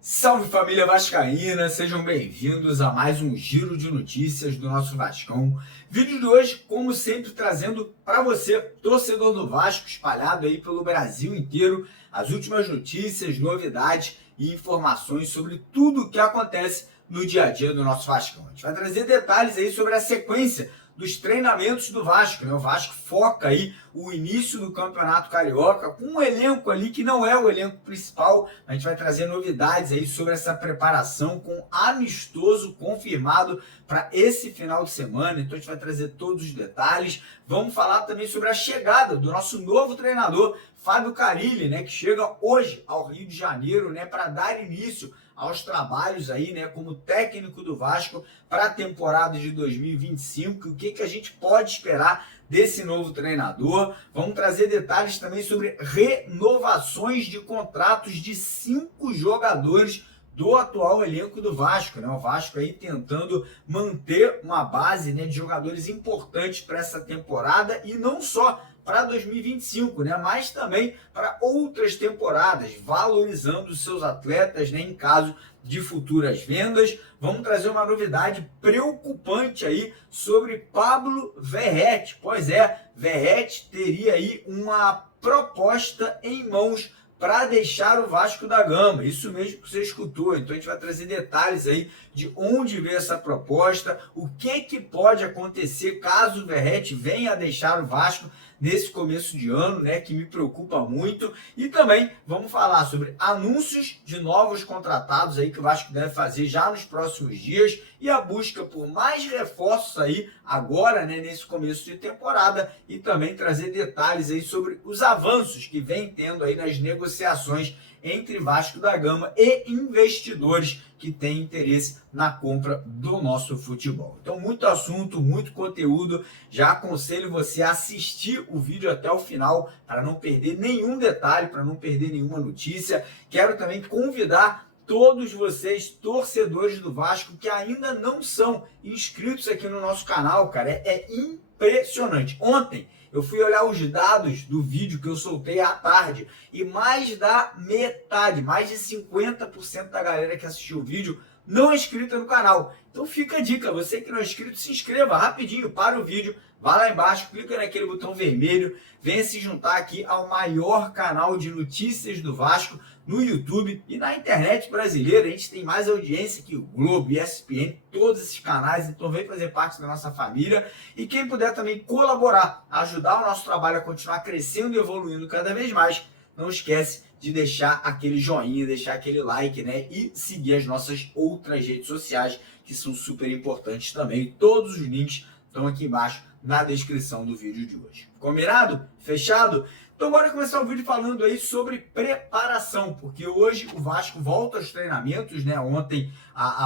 Salve família vascaína, sejam bem-vindos a mais um giro de notícias do nosso Vascão. Vídeo de hoje, como sempre, trazendo para você, torcedor do Vasco, espalhado aí pelo Brasil inteiro, as últimas notícias, novidades e informações sobre tudo o que acontece no dia a dia do nosso Vascão. A gente vai trazer detalhes aí sobre a sequência dos treinamentos do Vasco, né? O Vasco foca aí o início do Campeonato Carioca com um elenco ali que não é o elenco principal. A gente vai trazer novidades aí sobre essa preparação com amistoso confirmado para esse final de semana. Então a gente vai trazer todos os detalhes. Vamos falar também sobre a chegada do nosso novo treinador, Fábio Carilli, né, que chega hoje ao Rio de Janeiro, né, para dar início aos trabalhos aí, né, como técnico do Vasco para a temporada de 2025. O que a gente pode esperar desse novo treinador? Vamos trazer detalhes também sobre renovações de contratos de 5 jogadores do atual elenco do Vasco, né? O Vasco aí tentando manter uma base, né, de jogadores importantes para essa temporada e não só para 2025, né, mas também para outras temporadas, valorizando os seus atletas, né, em caso de futuras vendas. Vamos trazer uma novidade preocupante aí sobre Pablo Verratti. Pois é, Verratti teria aí uma proposta em mãos para deixar o Vasco da Gama. Isso mesmo que você escutou. Então a gente vai trazer detalhes aí de onde veio essa proposta, o que pode acontecer caso o Verratti venha a deixar o Vasco nesse começo de ano, né, que me preocupa muito. E também vamos falar sobre anúncios de novos contratados aí que o Vasco deve fazer já nos próximos dias e a busca por mais reforços aí agora, né, nesse começo de temporada, e também trazer detalhes aí sobre os avanços que vem tendo aí nas negociações entre Vasco da Gama e investidores que têm interesse na compra do nosso futebol. Então, muito assunto, muito conteúdo. Já aconselho você a assistir o vídeo até o final para não perder nenhum detalhe, para não perder nenhuma notícia. Quero também convidar todos vocês, torcedores do Vasco, que ainda não são inscritos aqui no nosso canal, cara. É impressionante. Ontem eu fui olhar os dados do vídeo que eu soltei à tarde e mais da metade, mais de 50% da galera que assistiu o vídeo não é inscrita no canal. Então fica a dica, você que não é inscrito, se inscreva rapidinho, para o vídeo, vai lá embaixo, clica naquele botão vermelho, venha se juntar aqui ao maior canal de notícias do Vasco no YouTube e na internet brasileira. A gente tem mais audiência que o Globo, ESPN, todos esses canais, então vem fazer parte da nossa família. E quem puder também colaborar, ajudar o nosso trabalho a continuar crescendo e evoluindo cada vez mais, não esquece de deixar aquele joinha, deixar aquele like, né? E seguir as nossas outras redes sociais, que são super importantes também. Todos os links estão aqui embaixo na descrição do vídeo de hoje. Combinado? Fechado? Então bora começar o vídeo falando aí sobre preparação, porque hoje o Vasco volta aos treinamentos, né? Ontem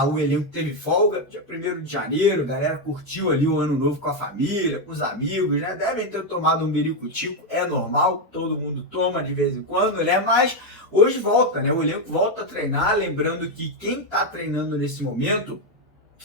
o elenco teve folga, dia 1º de janeiro, a galera curtiu ali o ano novo com a família, com os amigos, né? Devem ter tomado um biricutico, é normal, todo mundo toma de vez em quando, né? Mas hoje volta, né? O elenco volta a treinar, lembrando que quem tá treinando nesse momento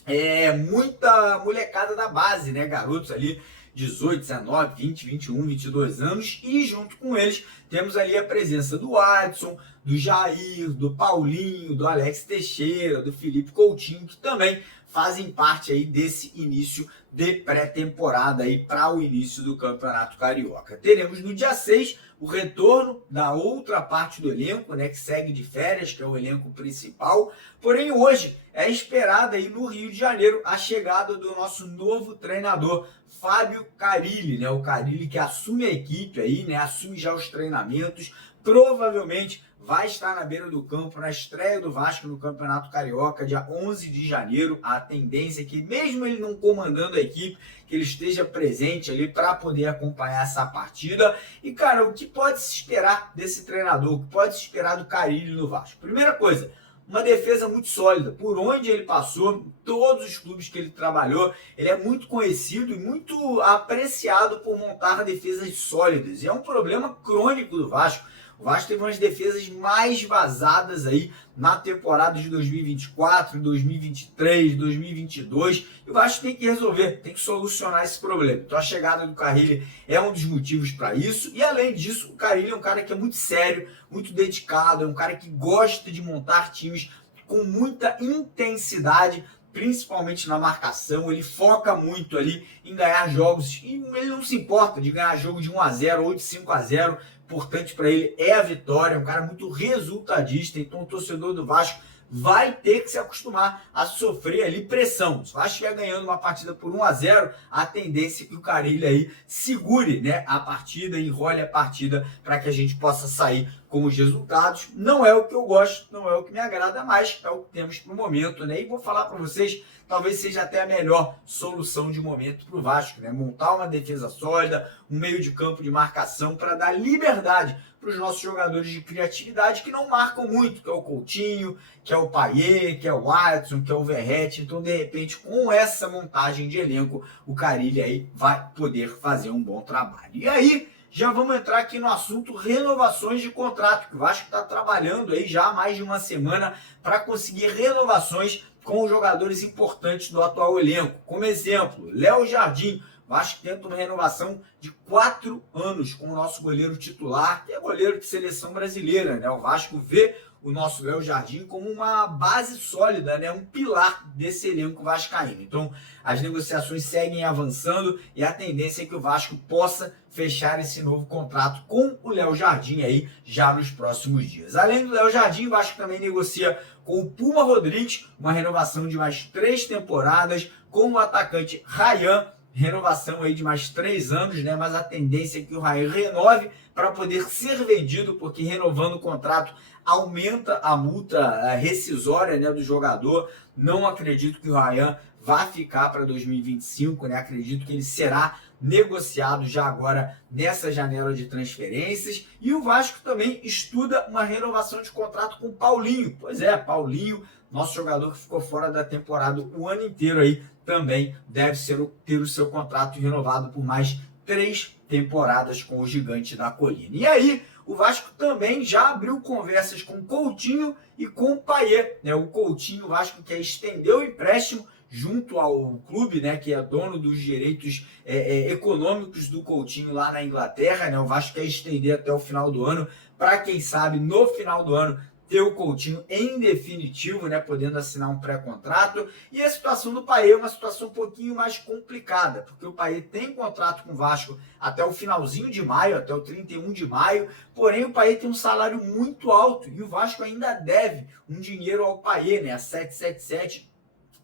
é muita molecada da base, né? Garotos ali 18, 19, 20, 21, 22 anos, e junto com eles temos ali a presença do Adson, do Jair, do Paulinho, do Alex Teixeira, do Felipe Coutinho, que também fazem parte aí desse início de pré-temporada aí para o início do Campeonato Carioca. Teremos no dia 6 o retorno da outra parte do elenco, né, que segue de férias, que é o elenco principal. Porém, hoje é esperada aí no Rio de Janeiro a chegada do nosso novo treinador, Fábio Carilli, né, o Carilli que assume a equipe aí, né, assume já os treinamentos, provavelmente vai estar na beira do campo na estreia do Vasco no Campeonato Carioca, dia 11 de janeiro. A tendência é que, mesmo ele não comandando a equipe, que ele esteja presente ali para poder acompanhar essa partida. E, cara, o que pode se esperar desse treinador? O que pode se esperar do Carilli no Vasco? Primeira coisa, uma defesa muito sólida. Por onde ele passou, todos os clubes que ele trabalhou, ele é muito conhecido e muito apreciado por montar defesas sólidas. E é um problema crônico do Vasco. O Vasco teve umas defesas mais vazadas aí na temporada de 2024, 2023, 2022. E o Vasco tem que resolver, tem que solucionar esse problema. Então a chegada do Carille é um dos motivos para isso. E além disso, o Carille é um cara que é muito sério, muito dedicado, é um cara que gosta de montar times com muita intensidade, principalmente na marcação. Ele foca muito ali em ganhar jogos e ele não se importa de ganhar jogo de 1-0 ou de 5-0. Importante para ele é a vitória, é um cara muito resultadista, então o torcedor do Vasco vai ter que se acostumar a sofrer ali pressão. Se o Vasco estiver ganhando uma partida por 1-0, a tendência é que o Carille aí segure, né, a partida, enrole a partida para que a gente possa sair com os resultados. Não é o que eu gosto, não é o que me agrada, mas é o que temos para o momento, né? E vou falar para vocês, talvez seja até a melhor solução de momento para o Vasco, né? Montar uma defesa sólida, um meio de campo de marcação para dar liberdade para os nossos jogadores de criatividade que não marcam muito, que é o Coutinho, que é o Payet, que é o Watson, que é o Verratti. Então, de repente, com essa montagem de elenco, o Carille aí vai poder fazer um bom trabalho. E aí, já vamos entrar aqui no assunto renovações de contrato, que o Vasco está trabalhando aí já há mais de uma semana para conseguir renovações com os jogadores importantes do atual elenco. Como exemplo, Léo Jardim. O Vasco tenta uma renovação de 4 anos com o nosso goleiro titular, que é goleiro de seleção brasileira, né? O Vasco vê o nosso Léo Jardim como uma base sólida, né? Um pilar desse elenco vascaíno. Então, as negociações seguem avançando e a tendência é que o Vasco possa fechar esse novo contrato com o Léo Jardim aí já nos próximos dias. Além do Léo Jardim, o Vasco também negocia com o Puma Rodrigues uma renovação de mais 3 temporadas, com o atacante Ryan, renovação aí de mais 3 anos, né? Mas a tendência é que o Ryan renove para poder ser vendido, porque renovando o contrato aumenta a multa rescisória, né, do jogador. Não acredito que o Ryan vá ficar para 2025, né? Acredito que ele será negociado já agora nessa janela de transferências. E o Vasco também estuda uma renovação de contrato com o Paulinho. Pois é, Paulinho, nosso jogador que ficou fora da temporada o ano inteiro aí, também deve ter o seu contrato renovado por mais 3 temporadas com o Gigante da Colina. E aí, o Vasco também já abriu conversas com o Coutinho e com o Payet, né? O Coutinho, o Vasco quer estender o empréstimo junto ao clube, né, que é dono dos direitos econômicos do Coutinho lá na Inglaterra, né? O Vasco quer estender até o final do ano, para quem sabe no final do ano ter o Coutinho em definitivo, né, podendo assinar um pré-contrato. E a situação do Payet é uma situação um pouquinho mais complicada, porque o Payet tem contrato com o Vasco até o finalzinho de maio, até o 31 de maio, porém o Payet tem um salário muito alto e o Vasco ainda deve um dinheiro ao Payet, né, a 777,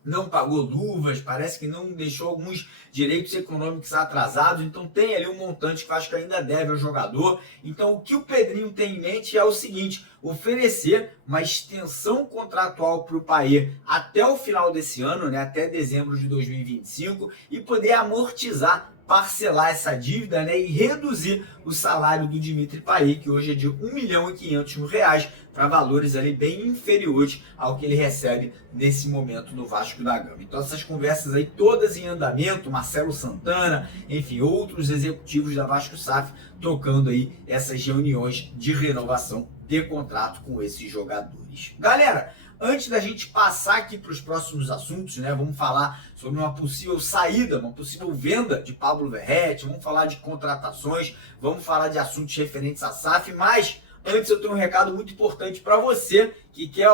não pagou luvas, parece que não deixou alguns direitos econômicos atrasados, então tem ali um montante que eu acho que ainda deve ao jogador. Então o que o Pedrinho tem em mente é o seguinte: oferecer uma extensão contratual para o Payet até o final desse ano, né, até dezembro de 2025, e poder amortizar, parcelar essa dívida, né, e reduzir o salário do Dimitri Payet, que hoje é de R$1.500.000, para valores ali bem inferiores ao que ele recebe nesse momento no Vasco da Gama. Então essas conversas aí todas em andamento, Marcelo Santana, enfim, outros executivos da Vasco SAF tocando aí essas reuniões de renovação de contrato com esses jogadores. Galera, antes da gente passar aqui para os próximos assuntos, né, vamos falar sobre uma possível saída, uma possível venda de Pablo Verratti, vamos falar de contratações, vamos falar de assuntos referentes à SAF, mas antes eu tenho um recado muito importante para você que quer,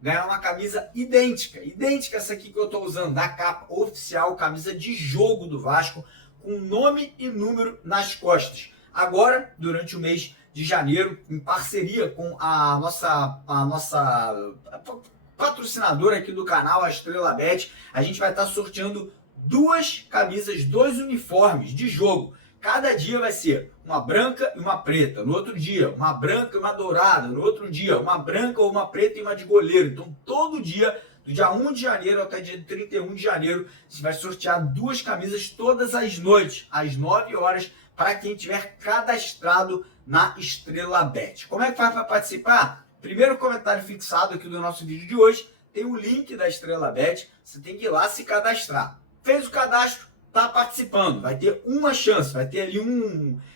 ganhar uma camisa idêntica essa aqui que eu estou usando, da capa oficial, camisa de jogo do Vasco, com nome e número nas costas. Agora, durante o mês de janeiro, em parceria com a nossa patrocinadora aqui do canal, a Estrela Bet, a gente vai estar sorteando 2 camisas, 2 uniformes de jogo. Cada dia vai ser uma branca e uma preta. No outro dia, uma branca e uma dourada. No outro dia, uma branca ou uma preta e uma de goleiro. Então, todo dia, do dia 1 de janeiro até dia 31 de janeiro, a gente vai sortear 2 camisas todas as noites, às 9 horas, para quem tiver cadastrado na Estrela Bet. Como é que faz para participar? Primeiro comentário fixado aqui do nosso vídeo de hoje, tem o link da Estrela Bet. Você tem que ir lá se cadastrar. Fez o cadastro, está participando, vai ter uma chance, vai ter ali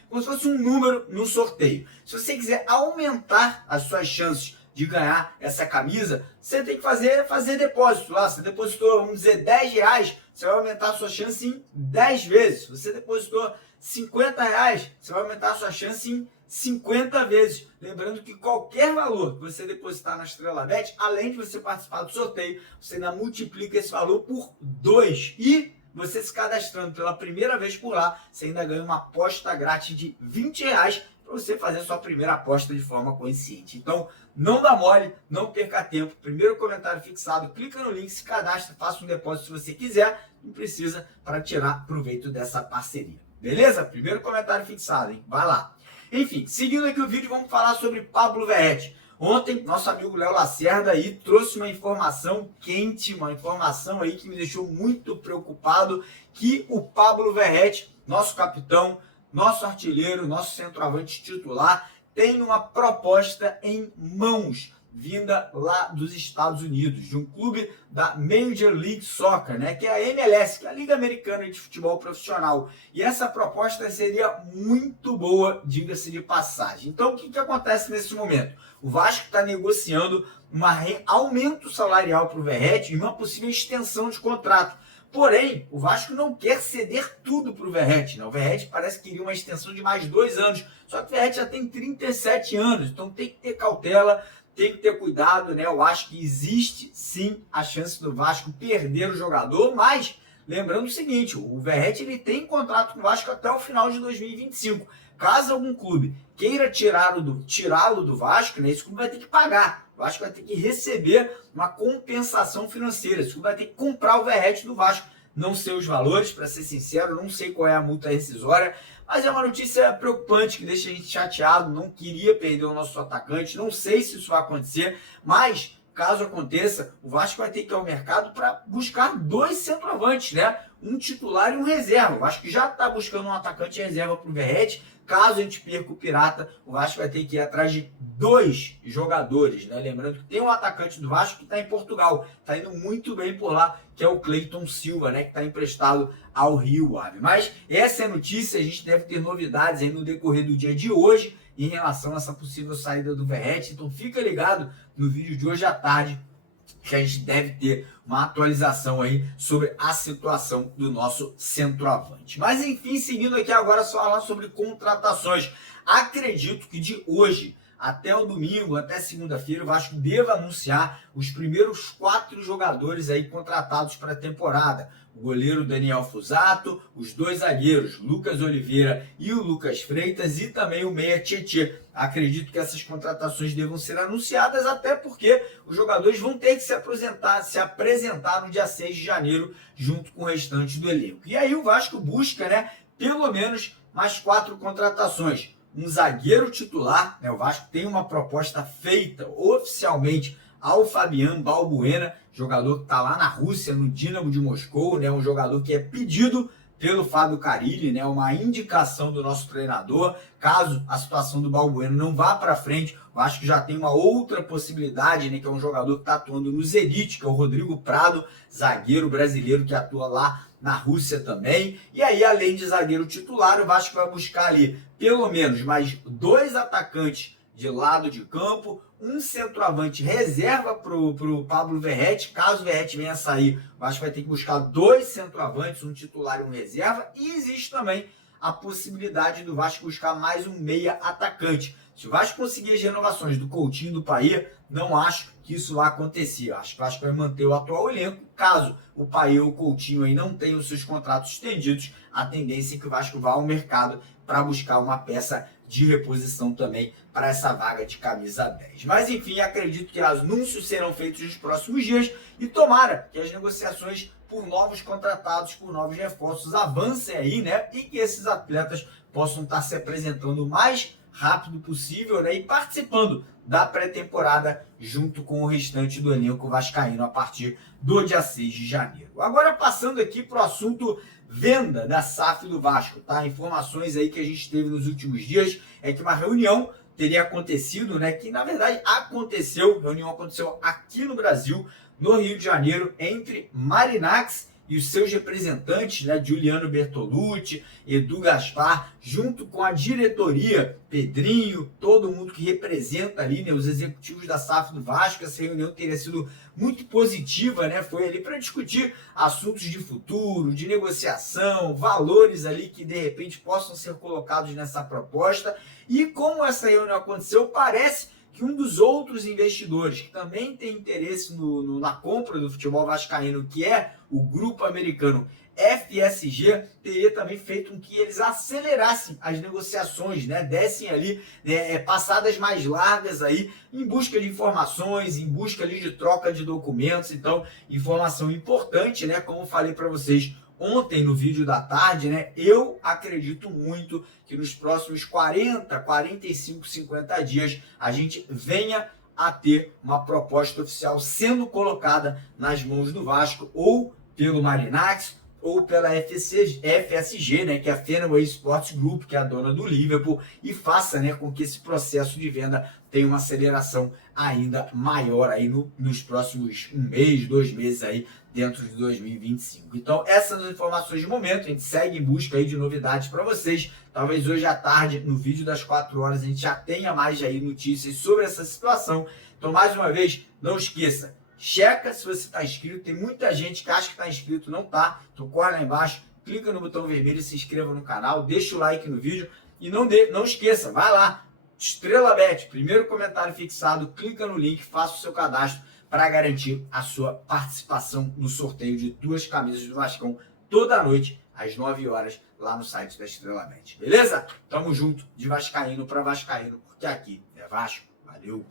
como se fosse um número no sorteio. Se você quiser aumentar as suas chances de ganhar essa camisa, você tem que fazer depósito lá. Você depositou, vamos dizer, R$10, você vai aumentar a sua chance em 10 vezes. Se você depositou R$50, você vai aumentar a sua chance em 50 vezes. Lembrando que qualquer valor que você depositar na Estrela Bet, além de você participar do sorteio, você ainda multiplica esse valor por 2. E você se cadastrando pela primeira vez por lá, você ainda ganha uma aposta grátis de R$20 para você fazer a sua primeira aposta de forma consciente. Então, não dá mole, não perca tempo. Primeiro comentário fixado, clica no link, se cadastra, faça um depósito se você quiser. Não precisa para tirar proveito dessa parceria. Beleza? Primeiro comentário fixado, hein? Vai lá. Enfim, seguindo aqui o vídeo, vamos falar sobre Pablo Verratti. Ontem, nosso amigo Léo Lacerda aí trouxe uma informação quente, uma informação aí que me deixou muito preocupado, que o Pablo Verratti, nosso capitão, nosso artilheiro, nosso centroavante titular, tem uma proposta em mãos, vinda lá dos Estados Unidos, de um clube da Major League Soccer, né, que é a MLS, que é a Liga Americana de Futebol Profissional. E essa proposta seria muito boa, diga-se de passagem. Então, o que acontece nesse momento? O Vasco está negociando um aumento salarial para o Verratti e uma possível extensão de contrato. Porém, o Vasco não quer ceder tudo para o Verratti. Né? O Verratti parece que queria uma extensão de mais 2 anos. Só que o Verratti já tem 37 anos, então tem que ter cautela, tem que ter cuidado, né? Eu acho que existe sim a chance do Vasco perder o jogador, mas lembrando o seguinte, o Verratti ele tem contrato com o Vasco até o final de 2025. Caso algum clube queira tirá-lo do Vasco, né, esse clube vai ter que pagar. O Vasco vai ter que receber uma compensação financeira. Esse clube vai ter que comprar o Verratti do Vasco. Não sei os valores, para ser sincero, não sei qual é a multa rescisória, mas é uma notícia preocupante que deixa a gente chateado. Não queria perder o nosso atacante, não sei se isso vai acontecer, mas caso aconteça, o Vasco vai ter que ir ao mercado para buscar 2 centroavantes, né? Um titular e um reserva. O Vasco já está buscando um atacante reserva para o Verratti. Caso a gente perca o Pirata, o Vasco vai ter que ir atrás de 2 jogadores, né? Lembrando que tem um atacante do Vasco que está em Portugal, está indo muito bem por lá, que é o Cleiton Silva, né? Que está emprestado ao Rio Ave. Mas essa é a notícia, a gente deve ter novidades aí no decorrer do dia de hoje em relação a essa possível saída do Verratti. Então fica ligado no vídeo de hoje à tarde, que a gente deve ter uma atualização aí sobre a situação do nosso centroavante. Mas enfim, seguindo aqui agora só falar sobre contratações. Acredito que de hoje até o domingo, até segunda-feira, o Vasco deva anunciar os primeiros 4 jogadores aí contratados para a temporada. O goleiro Daniel Fusato, os 2 zagueiros, Lucas Oliveira e o Lucas Freitas, e também o meia Tietê. Acredito que essas contratações devam ser anunciadas, até porque os jogadores vão ter que se apresentar no dia 6 de janeiro, junto com o restante do elenco. E aí o Vasco busca, né, pelo menos mais 4 contratações. Um zagueiro titular, né, o Vasco tem uma proposta feita oficialmente ao Fabian Balbuena, jogador que está lá na Rússia, no Dinamo de Moscou, né, um jogador que é pedido pelo Fábio Carille, né, uma indicação do nosso treinador. Caso a situação do Balbuena não vá para frente, eu acho que já tem uma outra possibilidade, né, que é um jogador que está atuando no Zenit, que é o Rodrigo Prado, zagueiro brasileiro que atua lá na Rússia também. E aí, além de zagueiro titular, o Vasco vai buscar ali pelo menos mais 2 atacantes de lado de campo, um centroavante reserva pro Pablo Verratti. Caso o Verratti venha a sair, o Vasco vai ter que buscar 2 centroavantes, um titular e um reserva. E existe também a possibilidade do Vasco buscar mais um meia atacante. Se o Vasco conseguir as renovações do Coutinho e do Paê, não acho que isso vai acontecer. Acho que o Vasco vai manter o atual elenco. Caso o Paê ou o Coutinho aí não tenham seus contratos estendidos, a tendência é que o Vasco vá ao mercado para buscar uma peça de reposição também para essa vaga de camisa 10. Mas enfim, acredito que anúncios serão feitos nos próximos dias e tomara que as negociações por novos contratados, por novos reforços avancem aí, né? E que esses atletas possam estar se apresentando o mais rápido possível, né? E participando da pré-temporada junto com o restante do elenco vascaíno a partir do dia 6 de janeiro. Agora passando aqui para o assunto venda da SAF do Vasco, tá? Informações aí que a gente teve nos últimos dias é que uma reunião teria acontecido, né? Que na verdade aconteceu, a reunião aconteceu aqui no Brasil, no Rio de Janeiro, entre Marinax e os seus representantes, né, Juliano Bertolucci, Edu Gaspar, junto com a diretoria, Pedrinho, todo mundo que representa ali, né, os executivos da SAF do Vasco. Essa reunião teria sido muito positiva, né? Foi ali para discutir assuntos de futuro, de negociação, valores ali que de repente possam ser colocados nessa proposta. E como essa reunião aconteceu, parece que um dos outros investidores que também tem interesse na compra do futebol vascaíno, que é o grupo americano FSG, teria também feito com que eles acelerassem as negociações, né? Dessem ali passadas mais largas aí, em busca de informações, em busca ali de troca de documentos. Então, informação importante, né? Como falei para vocês ontem no vídeo da tarde, né? Eu acredito muito que nos próximos 40, 45, 50 dias a gente venha a ter uma proposta oficial sendo colocada nas mãos do Vasco, ou pelo Marinax, ou pela FSG, né, que é a Fenway Sports Group, que é a dona do Liverpool, e faça, né, com que esse processo de venda tenha uma aceleração ainda maior aí nos próximos 1 mês, 2 meses aí dentro de 2025. Então, essas são as informações de momento. A gente segue em busca aí de novidades para vocês. Talvez hoje à tarde, no vídeo das 4 horas, a gente já tenha mais aí notícias sobre essa situação. Então, mais uma vez, não esqueça, checa se você está inscrito. Tem muita gente que acha que está inscrito, não está. Então corre lá embaixo, clica no botão vermelho e se inscreva no canal, deixa o like no vídeo e não esqueça, vai lá, Estrela Bet, primeiro comentário fixado, clica no link, faça o seu cadastro para garantir a sua participação no sorteio de 2 camisas do Vascão toda noite às 9 horas lá no site da Estrela Bet. Beleza? Tamo junto, de vascaíno para vascaíno, porque aqui é Vasco. Valeu!